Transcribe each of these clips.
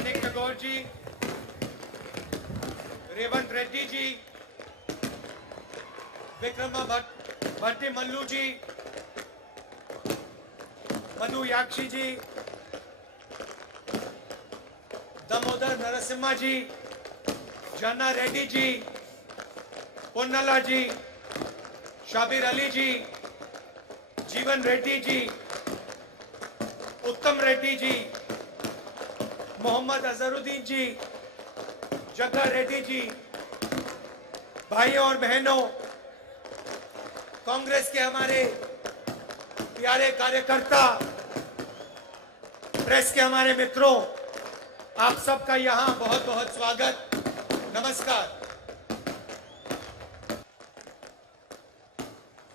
मानिक टगोर जी, रेवंत रेड्डी जी, विक्रमा भट्टी मल्लू जी, मधु याक्षी जी, दामोदर नरसिम्हा जी, जन्ना रेड्डी जी, पोन्नला जी, शाबिर अली जी, जीवन रेड्डी जी, उत्तम रेड्डी जी, मोहम्मद अजहरुद्दीन जी, जग्गा रेड्डी जी, भाइयों और बहनों, कांग्रेस के हमारे प्यारे कार्यकर्ता, प्रेस के हमारे मित्रों, आप सबका यहां बहुत बहुत स्वागत, नमस्कार।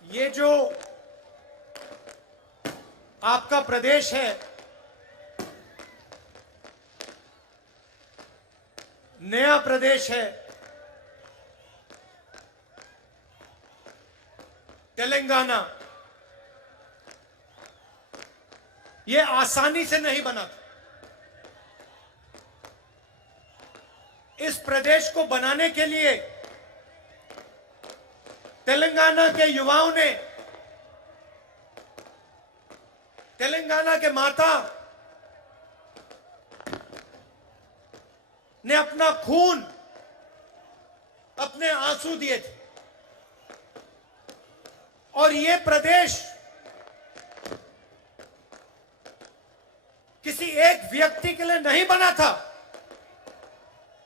ये जो आपका प्रदेश है, नया प्रदेश है, तेलंगाना, ये आसानी से नहीं बना था। इस प्रदेश को बनाने के लिए तेलंगाना के युवाओं ने, तेलंगाना के माता ने अपना खून, अपने आंसू दिए थे। और ये प्रदेश किसी एक व्यक्ति के लिए नहीं बना था,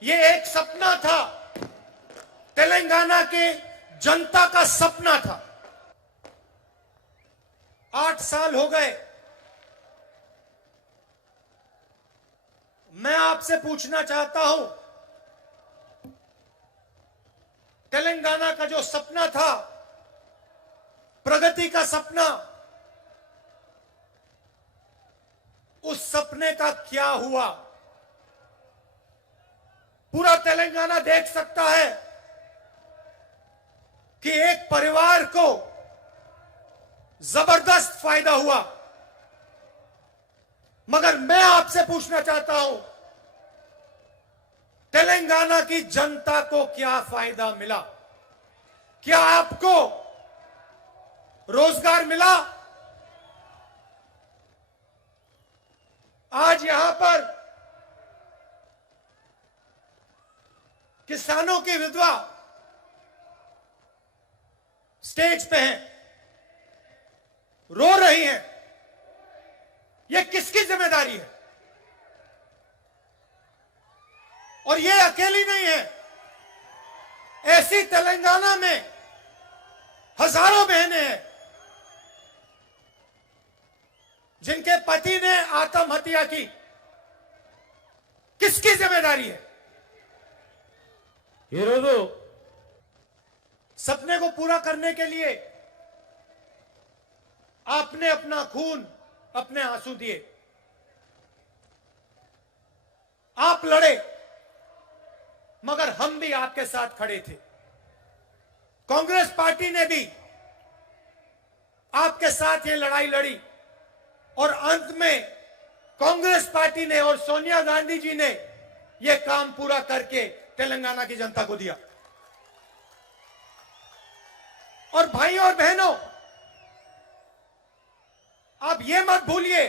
ये एक सपना था, तेलंगाना के जनता का सपना था। 8 साल हो गए। मैं आपसे पूछना चाहता हूं, तेलंगाना का जो सपना था, प्रगति का सपना, उस सपने का क्या हुआ? पूरा तेलंगाना देख सकता है कि एक परिवार को जबरदस्त फायदा हुआ, मगर मैं आपसे पूछना चाहता हूं, तेलंगाना की जनता को क्या फायदा मिला? क्या आपको रोजगार मिला? आज यहां पर किसानों की विधवा स्टेज पे हैं, रो रही हैं। यह किसकी जिम्मेदारी है? और ये अकेली नहीं है, ऐसी तेलंगाना में हजारों बहनें हैं जिनके पति ने आत्महत्या की। किसकी जिम्मेदारी है? सपने को पूरा करने के लिए आपने अपना खून, अपने आंसू दिए, आप लड़े, मगर हम भी आपके साथ खड़े थे। कांग्रेस पार्टी ने भी आपके साथ ये लड़ाई लड़ी और अंत में कांग्रेस पार्टी ने और सोनिया गांधी जी ने यह काम पूरा करके तेलंगाना की जनता को दिया। और भाइयों और बहनों, आप ये मत भूलिए,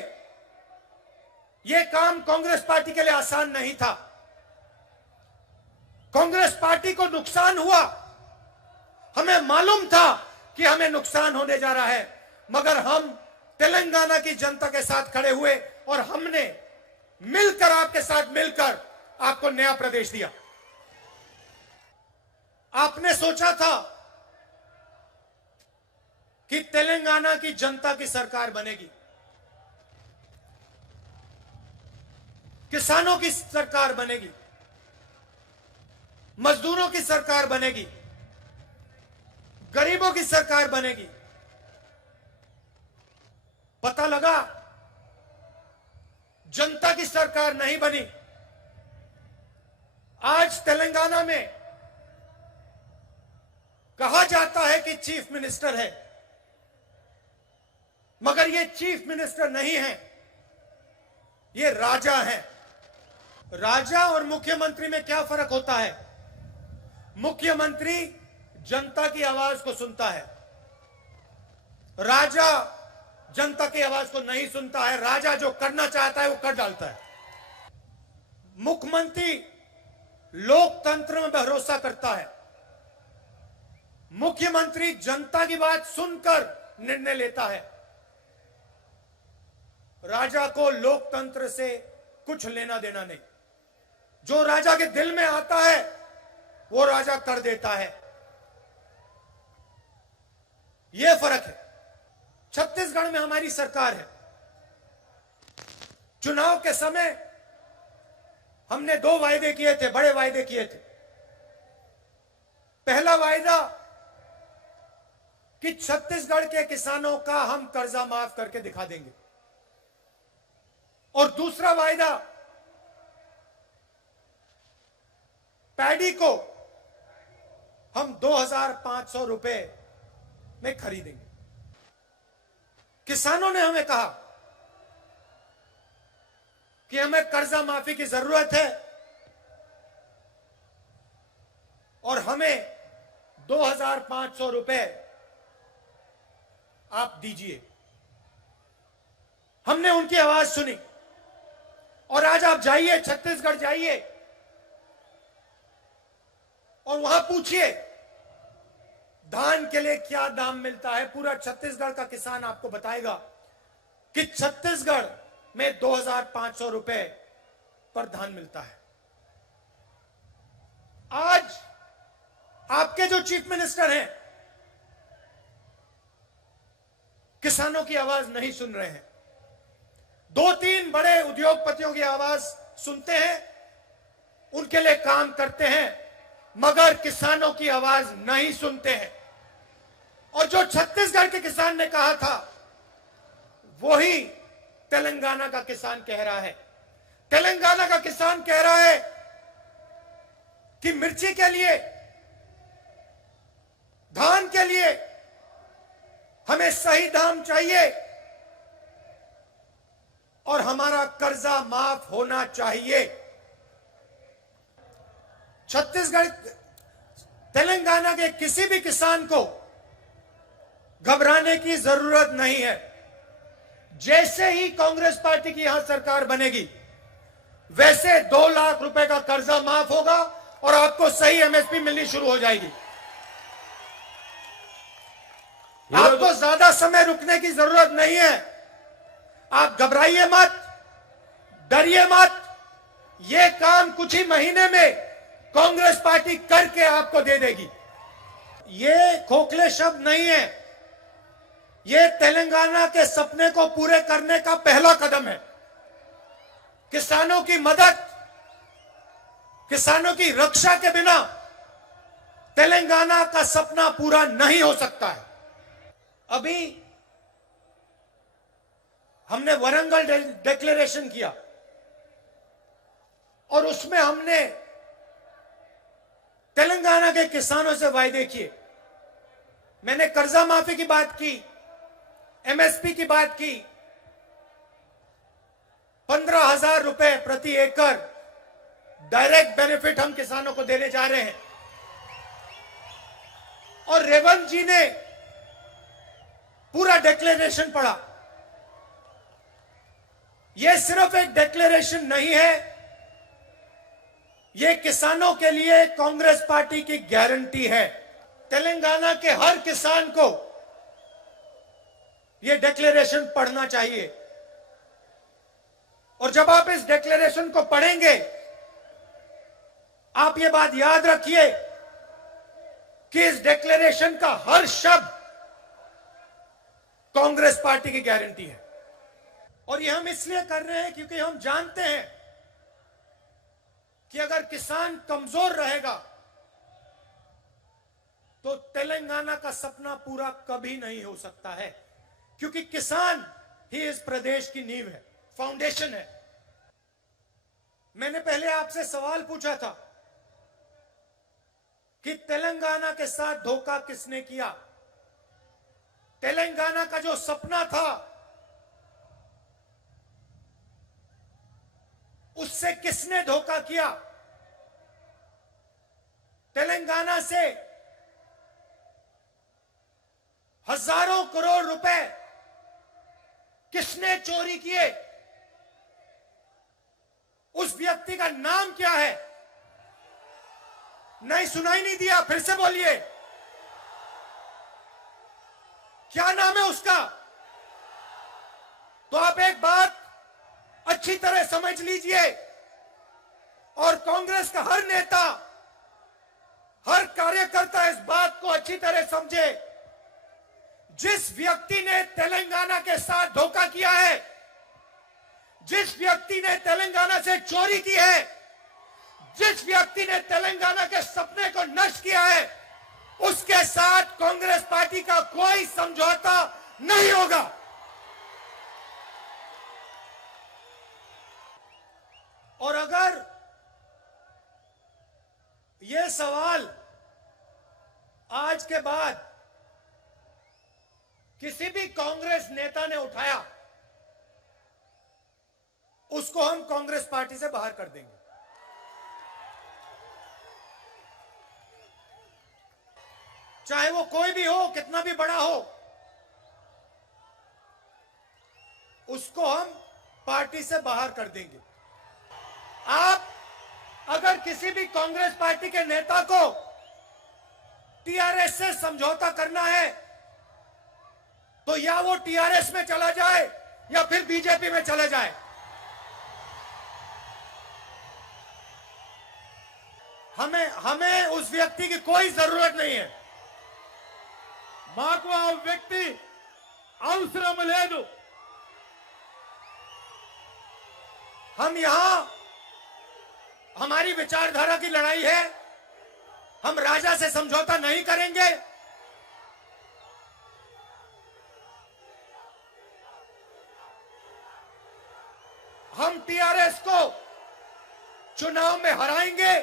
यह काम कांग्रेस पार्टी के लिए आसान नहीं था। कांग्रेस पार्टी को नुकसान हुआ, हमें मालूम था कि हमें नुकसान होने जा रहा है, मगर हम तेलंगाना की जनता के साथ खड़े हुए और हमने मिलकर, आपके साथ मिलकर आपको नया प्रदेश दिया। आपने सोचा था कि तेलंगाना की जनता की सरकार बनेगी, किसानों की सरकार बनेगी, मजदूरों की सरकार बनेगी, गरीबों की सरकार बनेगी। पता लगा जनता की सरकार नहीं बनी। आज तेलंगाना में कहा जाता है कि चीफ मिनिस्टर है, मगर ये चीफ मिनिस्टर नहीं है, ये राजा हैं। राजा और मुख्यमंत्री में क्या फर्क होता है? मुख्यमंत्री जनता की आवाज को सुनता है, राजा जनता की आवाज को नहीं सुनता है। राजा जो करना चाहता है वो कर डालता है। मुख्यमंत्री लोकतंत्र में भरोसा करता है, मुख्यमंत्री जनता की बात सुनकर निर्णय लेता है। राजा को लोकतंत्र से कुछ लेना देना नहीं। जो राजा के दिल में आता है वो राजा कर देता है। यह फर्क है। छत्तीसगढ़ में हमारी सरकार है। चुनाव के समय हमने 2 वायदे किए थे, बड़े वायदे किए थे। पहला वायदा कि छत्तीसगढ़ के किसानों का हम कर्जा माफ करके दिखा देंगे, और दूसरा वायदा पैडी को हम 2,500 रुपए में खरीदेंगे। किसानों ने हमें कहा कि हमें कर्जा माफी की जरूरत है और हमें 2,500 रुपए आप दीजिए। हमने उनकी आवाज सुनी और आज आप जाइए, छत्तीसगढ़ जाइए और वहां पूछिए धान के लिए क्या दाम मिलता है। पूरा छत्तीसगढ़ का किसान आपको बताएगा कि छत्तीसगढ़ में 2,500 रुपए पर धान मिलता है। आज आपके जो चीफ मिनिस्टर हैं किसानों की आवाज नहीं सुन रहे हैं। 2-3 बड़े उद्योगपतियों की आवाज सुनते हैं, उनके लिए काम करते हैं, मगर किसानों की आवाज नहीं सुनते हैं। और जो छत्तीसगढ़ के किसान ने कहा था वही तेलंगाना का किसान कह रहा है। तेलंगाना का किसान कह रहा है कि मिर्ची के लिए, धान के लिए हमें सही दाम चाहिए और हमारा कर्जा माफ होना चाहिए। छत्तीसगढ़, तेलंगाना के किसी भी किसान को घबराने की जरूरत नहीं है। जैसे ही कांग्रेस पार्टी की यहां सरकार बनेगी वैसे 2 लाख रुपए का कर्जा माफ होगा और आपको सही एमएसपी मिलनी शुरू हो जाएगी। आपको ज्यादा समय रुकने की जरूरत नहीं है। आप घबराइए मत, डरिए मत। यह काम कुछ ही महीने में कांग्रेस पार्टी करके आपको दे देगी। ये खोखले शब्द नहीं है, ये तेलंगाना के सपने को पूरे करने का पहला कदम है। किसानों की मदद, किसानों की रक्षा के बिना तेलंगाना का सपना पूरा नहीं हो सकता है। अभी हमने वरंगल डिक्लेरेशन किया और उसमें हमने तेलंगाना के किसानों से वायदे किए। मैंने कर्जा माफी की बात की, एमएसपी की बात की, 15,000 रुपए प्रति एकड़ डायरेक्ट बेनिफिट हम किसानों को देने जा रहे हैं। और रेवंत जी ने पूरा डिक्लेरेशन पढ़ा। यह सिर्फ एक डिक्लेरेशन नहीं है, यह किसानों के लिए कांग्रेस पार्टी की गारंटी है। तेलंगाना के हर किसान को यह डिक्लेरेशन पढ़ना चाहिए। और जब आप इस डिक्लेरेशन को पढ़ेंगे आप यह बात याद रखिए कि इस डिक्लेरेशन का हर शब्द कांग्रेस पार्टी की गारंटी है। और यह हम इसलिए कर रहे हैं क्योंकि हम जानते हैं कि अगर किसान कमजोर रहेगा तो तेलंगाना का सपना पूरा कभी नहीं हो सकता है। क्योंकि किसान ही इस प्रदेश की नींव है, फाउंडेशन है। मैंने पहले आपसे सवाल पूछा था कि तेलंगाना के साथ धोखा किसने किया। तेलंगाना का जो सपना था उससे किसने धोखा किया? तेलंगाना से हजारों करोड़ रुपए किसने चोरी किए? उस व्यक्ति का नाम क्या है? नहीं, सुनाई नहीं दिया, फिर से बोलिए, क्या नाम है उसका? तो आप एक बात अच्छी तरह समझ लीजिए और कांग्रेस का हर नेता, हर कार्यकर्ता इस बात को अच्छी तरह समझे। जिस व्यक्ति ने तेलंगाना के साथ धोखा किया है, जिस व्यक्ति ने तेलंगाना से चोरी की है, जिस व्यक्ति ने तेलंगाना के सपने को नष्ट किया है, उसके साथ कांग्रेस पार्टी का कोई समझौता नहीं होगा। और अगर यह सवाल आज के बाद किसी भी कांग्रेस नेता ने उठाया, उसको हम कांग्रेस पार्टी से बाहर कर देंगे। चाहे वो कोई भी हो, कितना भी बड़ा हो, उसको हम पार्टी से बाहर कर देंगे। आप अगर किसी भी कांग्रेस पार्टी के नेता को टीआरएस से समझौता करना है, तो या वो टीआरएस में चला जाए या फिर बीजेपी में चला जाए। हमें उस व्यक्ति की कोई जरूरत नहीं है। మాకు ఆ వ్యక్తి అవసరం లేదు। हम यहां हमारी विचारधारा की लड़ाई है। हम राजा से समझौता नहीं करेंगे। हम टीआरएस को चुनाव में हराएंगे।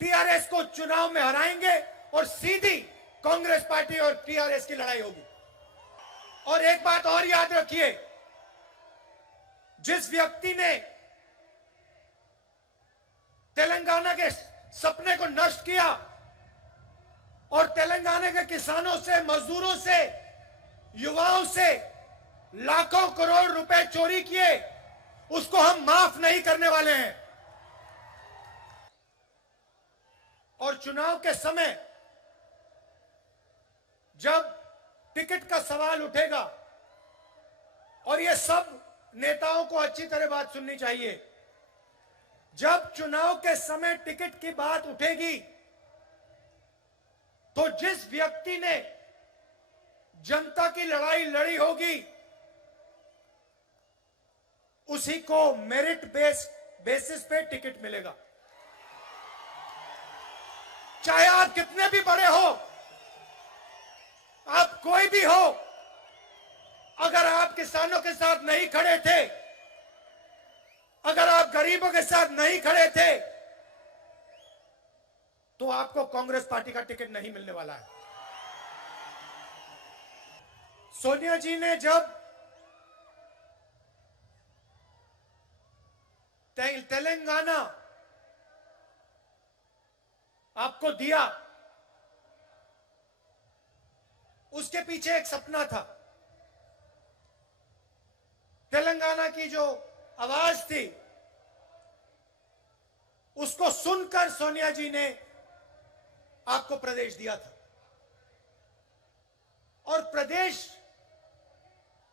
टीआरएस को चुनाव में हराएंगे और सीधी कांग्रेस पार्टी और टीआरएस की लड़ाई होगी। और एक बात और याद रखिए, जिस व्यक्ति ने तेलंगाना के सपने को नष्ट किया और तेलंगाना के किसानों से, मजदूरों से, युवाओं से लाखों करोड़ रुपए चोरी किए, उसको हम माफ नहीं करने वाले हैं। और चुनाव के समय जब टिकट का सवाल उठेगा, और ये सब नेताओं को अच्छी तरह बात सुननी चाहिए, जब चुनाव के समय टिकट की बात उठेगी, तो जिस व्यक्ति ने जनता की लड़ाई लड़ी होगी, उसी को मेरिट बेसिस पे टिकट मिलेगा। चाहे आप कितने भी बड़े हो, आप कोई भी हो, अगर आप किसानों के साथ नहीं खड़े थे, अगर आप गरीबों के साथ नहीं खड़े थे, तो आपको कांग्रेस पार्टी का टिकट नहीं मिलने वाला है। सोनिया जी ने जब तेलंगाना आपको दिया, उसके पीछे एक सपना था। तेलंगाना की जो आवाज थी, उसको सुनकर सोनिया जी ने आपको प्रदेश दिया था। और प्रदेश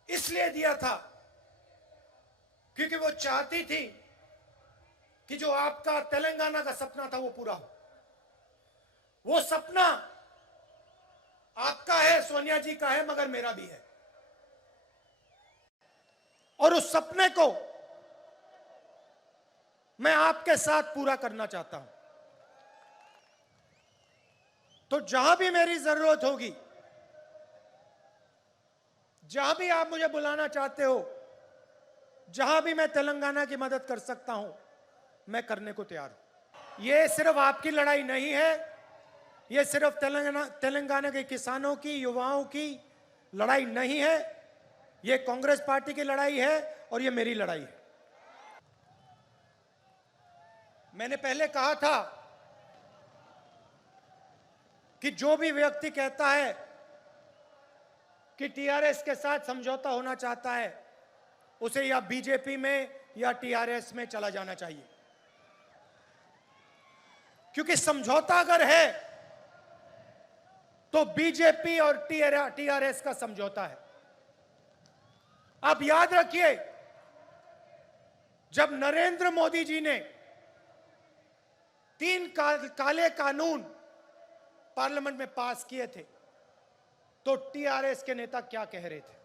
इसलिए दिया था क्योंकि वो चाहती थी कि जो आपका तेलंगाना का सपना था वो पूरा हो। वो सपना आपका है, सोनिया जी का है, मगर मेरा भी है। और उस सपने को मैं आपके साथ पूरा करना चाहता हूं। तो जहां भी मेरी जरूरत होगी, जहां भी आप मुझे बुलाना चाहते हो, जहां भी मैं तेलंगाना की मदद कर सकता हूं, मैं करने को तैयार हूं। यह सिर्फ आपकी लड़ाई नहीं है, यह सिर्फ तेलंगाना के किसानों की, युवाओं की लड़ाई नहीं है। ये कांग्रेस पार्टी की लड़ाई है और ये मेरी लड़ाई है। मैंने पहले कहा था कि जो भी व्यक्ति कहता है कि टीआरएस के साथ समझौता होना चाहता है, उसे या बीजेपी में या टीआरएस में चला जाना चाहिए, क्योंकि समझौता अगर है तो बीजेपी और टीआरएस का समझौता है। आप याद रखिए, जब नरेंद्र मोदी जी ने 3 काले कानून पार्लियामेंट में पास किए थे, तो टीआरएस के नेता क्या कह रहे थे?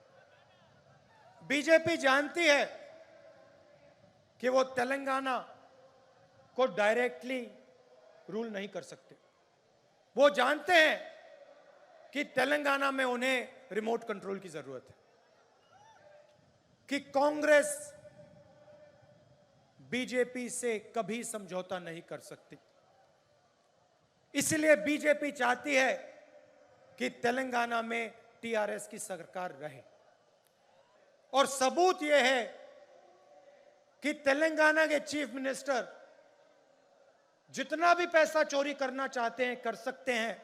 बीजेपी जानती है कि वो तेलंगाना को डायरेक्टली रूल नहीं कर सकते। वो जानते हैं कि तेलंगाना में उन्हें रिमोट कंट्रोल की जरूरत है, कि कांग्रेस बीजेपी से कभी समझौता नहीं कर सकती। इसलिए बीजेपी चाहती है कि तेलंगाना में टीआरएस की सरकार रहे। और सबूत यह है कि तेलंगाना के चीफ मिनिस्टर जितना भी पैसा चोरी करना चाहते हैं कर सकते हैं,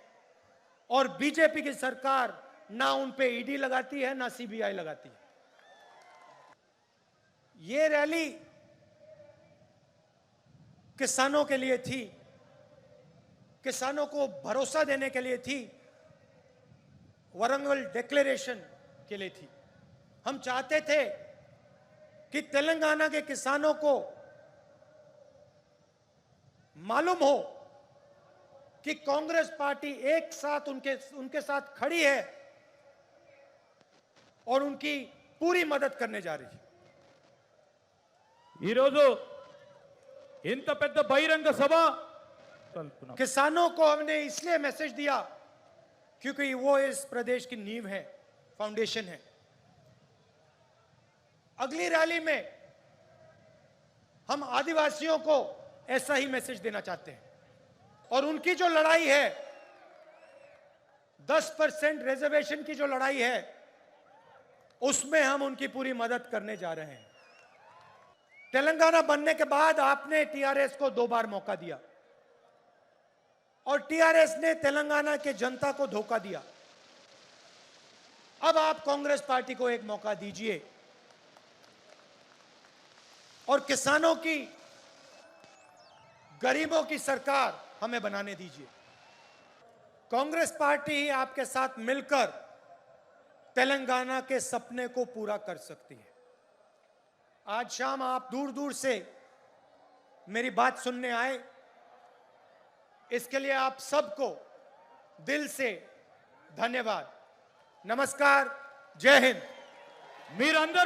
और बीजेपी की सरकार ना उन पे ईडी लगाती है ना सीबीआई लगाती है। ये रैली किसानों के लिए थी, किसानों को भरोसा देने के लिए थी, वारंगल डिक्लेरेशन के लिए थी। हम चाहते थे कि तेलंगाना के किसानों को मालूम हो कि कांग्रेस पार्टी एक साथ उनके साथ खड़ी है और उनकी पूरी मदद करने जा रही है। ఈరోజు ఇంత పెద్ద బహిరంగ సభ किसानों को हमने इसलिए मैसेज दिया क्योंकि वो इस प्रदेश की नींव है, फाउंडेशन है। अगली रैली में हम आदिवासियों को ऐसा ही मैसेज देना चाहते हैं, और उनकी जो लड़ाई है 10% रिजर्वेशन की जो लड़ाई है, उसमें हम उनकी पूरी मदद करने जा रहे हैं। तेलंगाना बनने के बाद आपने टीआरएस को 2 बार मौका दिया और टीआरएस ने तेलंगाना के जनता को धोखा दिया। अब आप कांग्रेस पार्टी को एक मौका दीजिए और किसानों की, गरीबों की सरकार हमें बनाने दीजिए। कांग्रेस पार्टी ही आपके साथ मिलकर तेलंगाना के सपने को पूरा कर सकती है। आज शाम आप दूर दूर से मेरी बात सुनने आए, इसके लिए आप सबको दिल से धन्यवाद। नमस्कार, जय हिंद। మీరందరూ